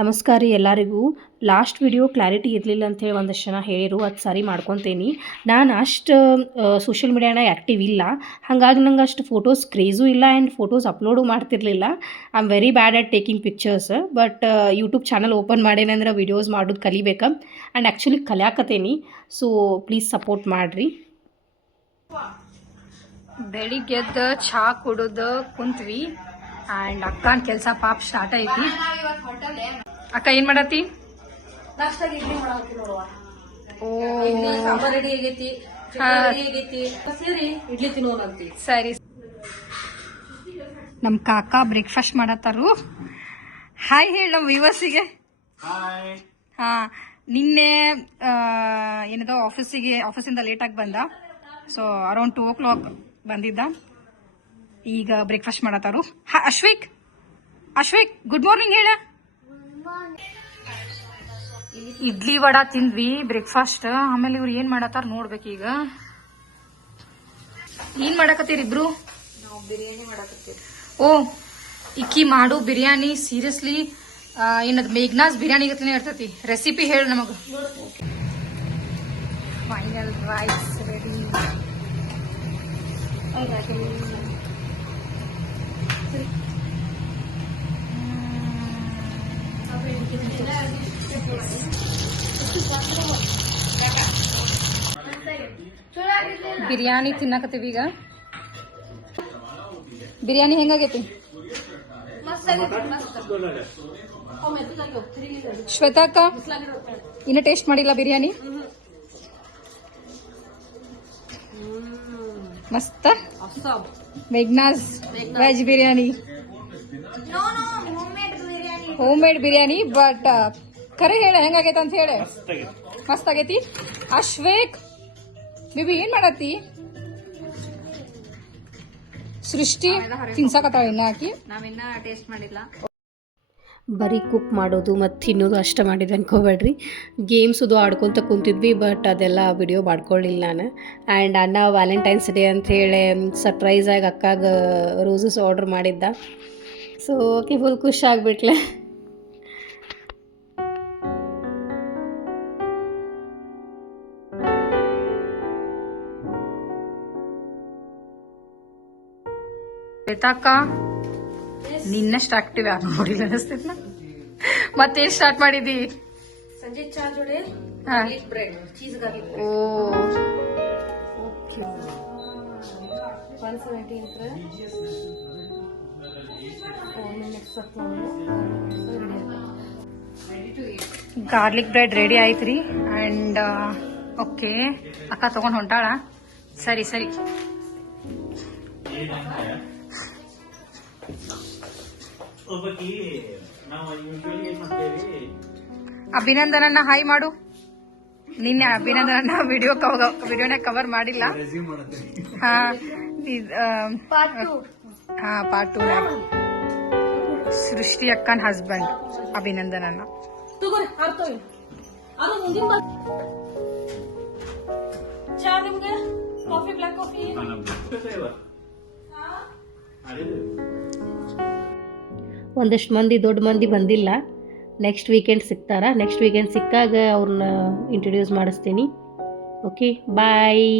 ನಮಸ್ಕಾರ ರೀ ಎಲ್ಲರಿಗೂ. ಲಾಸ್ಟ್ ವಿಡಿಯೋ ಕ್ಲಾರಿಟಿ ಇರಲಿಲ್ಲ ಅಂಥೇಳಿ ಒಂದಷ್ಟು ಜನ ಹೇಳಿರು, ಅದು ಸರಿ ಮಾಡ್ಕೊತೀನಿ. ನಾನು ಅಷ್ಟು ಸೋಷಿಯಲ್ ಮೀಡಿಯಾನಾಗ ಆ್ಯಕ್ಟಿವ್ ಇಲ್ಲ, ಹಾಗಾಗಿ ನಂಗೆ ಅಷ್ಟು ಫೋಟೋಸ್ ಕ್ರೇಜು ಇಲ್ಲ ಆ್ಯಂಡ್ ಫೋಟೋಸ್ ಅಪ್ಲೋಡು ಮಾಡ್ತಿರ್ಲಿಲ್ಲ. I am very bad at taking pictures. But YouTube channel open ಮಾಡೇನಂದ್ರೆ ವಿಡಿಯೋಸ್ ಮಾಡೋದು ಕಲಿಬೇಕು ಆ್ಯಂಡ್ ಆ್ಯಕ್ಚುಲಿ ಕಲಿಯಾಕತ್ತೀನಿ. ಸೊ ಪ್ಲೀಸ್ ಸಪೋರ್ಟ್ ಮಾಡಿರಿ. ಬೆಳಿಗ್ಗೆದ್ದು ಚಹಾ ಕುಡಿದು ಕುಂತ್ವಿ ಆ್ಯಂಡ್ ಅಕ್ಕನ ಕೆಲಸ ಪಾಪ ಸ್ಟಾರ್ಟ್ ಐತಿ. ಅಕ್ಕ ಏನು ಮಾಡತ್ತಿ? ಸರಿ, ನಮ್ಮ ಕಾಕ ಬ್ರೇಕ್ಫಾಸ್ಟ್ ಮಾಡತ್ತಾರು. ಹಾಯ್ ಹೇಳಿ ನಮ್ಮ ವ್ಯೂವರ್ಸಿಗೆ. ಹಾ, ನಿನ್ನೆ ಏನದ ಆಫೀಸಿಂದ ಲೇಟಾಗಿ ಬಂದ. ಸೊ ಅರೌಂಡ್ 2 o'clock ಬಂದಿದ್ದ. ಈಗ ಬ್ರೇಕ್ಫಾಸ್ಟ್ ಮಾಡತ್ತಾರು. ಅಶ್ವಿಕ್ ಗುಡ್ ಮಾರ್ನಿಂಗ್ ಹೇಳ. ಇಡ್ಲಿ ವಡಾ ತಿಂದ್ವಿ ಬ್ರೇಕ್ಫಾಸ್ಟ್. ಆಮೇಲೆ ಇವ್ರು ಏನ್ ಮಾಡತ್ತಾರ ನೋಡ್ಬೇಕು. ಈಗ ಏನ್ ಮಾಡಕತ್ತೀರಿ ಇಬ್ರು? ನಾವು ಬಿರಿಯಾನಿ ಮಾಡಕತ್ತೀವಿ. ಓ, ಇಕ್ಕಿ ಮಾಡು ಬಿರಿಯಾನಿ ಸೀರಿಯಸ್ಲಿ ಏನದ್ ಮೇಘ್ನಾಸ್ ಬಿರಿಯಾನಿ ಗತ್ಲೇ ಇರ್ತೈತಿ. ರೆಸಿಪಿ ಹೇಳು ನಮಗ. Final rice ready. ಬಿರಿಯಾನಿ ತಿನ್ನಕತ್ತೀವಿ ಈಗ. ಬಿರಿಯಾನಿ ಹೆಂಗಾಗೈತಿ ಶ್ವೇತಾಕ್ಕ? ಇನ್ನ ಟೇಸ್ಟ್ ಮಾಡಿಲ್ಲ ಬಿರಿಯಾನಿ. ಮಸ್ತ್. Meghna's veg biryani, home made biryani. But ಕರೆ ಹೇಳ ಹೆಂಗಾಗೈತೆ ಅಂತ ಹೇಳಿ. ಮಸ್ತ್ ಆಗೈತಿ. ಅಶ್ವೇಕ್ ಬೇಬಿ ಏನ್ ಮಾಡತ್ತಿ? ಸೃಷ್ಟಿ ತಿನ್ಸಕತ್ತಾಳ ಇನ್ನ ಹಾಕಿ. ನಾವಿನ್ನ ಟೇಸ್ಟ್ ಮಾಡಿಲ್ಲ. ಬರೀ ಕುಕ್ ಮಾಡೋದು ಮತ್ತು ತಿನ್ನೋದು ಅಷ್ಟೇ ಮಾಡಿದೆ ಅನ್ಕೋಬೇಡ್ರಿ. ಗೇಮ್ಸ್ ಅದು ಆಡ್ಕೊತ ಕುಂತಿದ್ವಿ, ಬಟ್ ಅದೆಲ್ಲ ವಿಡಿಯೋ ಮಾಡ್ಕೊಳ್ಳಿಲ್ಲ ನಾನು. ಆ್ಯಂಡ್ ಅಣ್ಣ ವ್ಯಾಲೆಂಟೈನ್ಸ್ ಡೇ ಅಂಥೇಳಿ ಸರ್ಪ್ರೈಸಾಗಿ ಅಕ್ಕಾಗ ರೋಸಸ್ ಆರ್ಡ್ರ್ ಮಾಡಿದ್ದ. ಸೊ ಓಕೆ, ಫುಲ್ ಖುಷಿ ಆಗಿಬಿಟ್ಲೆ. ಶ್ವೇತಾಕ್ಕ ನಿನ್ನಷ್ಟು ಆಕ್ಟಿವ್ ಯಾರು ನೋಡಿಲ್ಲ ಅನಿಸ್ತೈತ್ನ. ಮತ್ತೇನ್ ಸ್ಟಾರ್ಟ್ ಮಾಡಿದಿ? ಸಂಜೆ ಚಾ ಜೋಡಿ ಬ್ರೆಡ್ ಚೀಸ್ ಗಾರ್ಲಿಕ್. ಓ, 170 ಗಾರ್ಲಿಕ್ ಬ್ರೆಡ್ ರೆಡಿ ಆಯ್ತ್ರಿ. ಆ್ಯಂಡ್ ಓಕೆ, ಅಕ್ಕ ತಗೊಂಡ್ ಹೊಂಟಾಳ. ಸರಿ ಸರಿ. ಅಭಿನಂದನನ್ನ ಹಾಯ್ ಮಾಡು. ನಿನ್ನೆ ಅಭಿನಂದನನ್ನ ವಿಡಿಯೋನ ಕವರ್ ಮಾಡಿಲ್ಲ. ಪಾರ್ಟ್ 2 ಸೃಷ್ಟಿ ಅಕ್ಕನ ಹಸ್ಬೆಂಡ್ ಅಭಿನಂದನನ್ನ. ಒಂದಷ್ಟು ಮಂದಿ ದೊಡ್ಡ ಮಂದಿ ಬಂದಿಲ್ಲ. ನೆಕ್ಸ್ಟ್ ವೀಕೆಂಡ್ ಸಿಗ್ತಾರ. ನೆಕ್ಸ್ಟ್ ವೀಕೆಂಡ್ ಸಿಕ್ಕಾಗ ಅವ್ರನ್ನ ಇಂಟ್ರೊಡ್ಯೂಸ್ ಮಾಡಿಸ್ತೀನಿ. ಓಕೆ, ಬಾಯ್.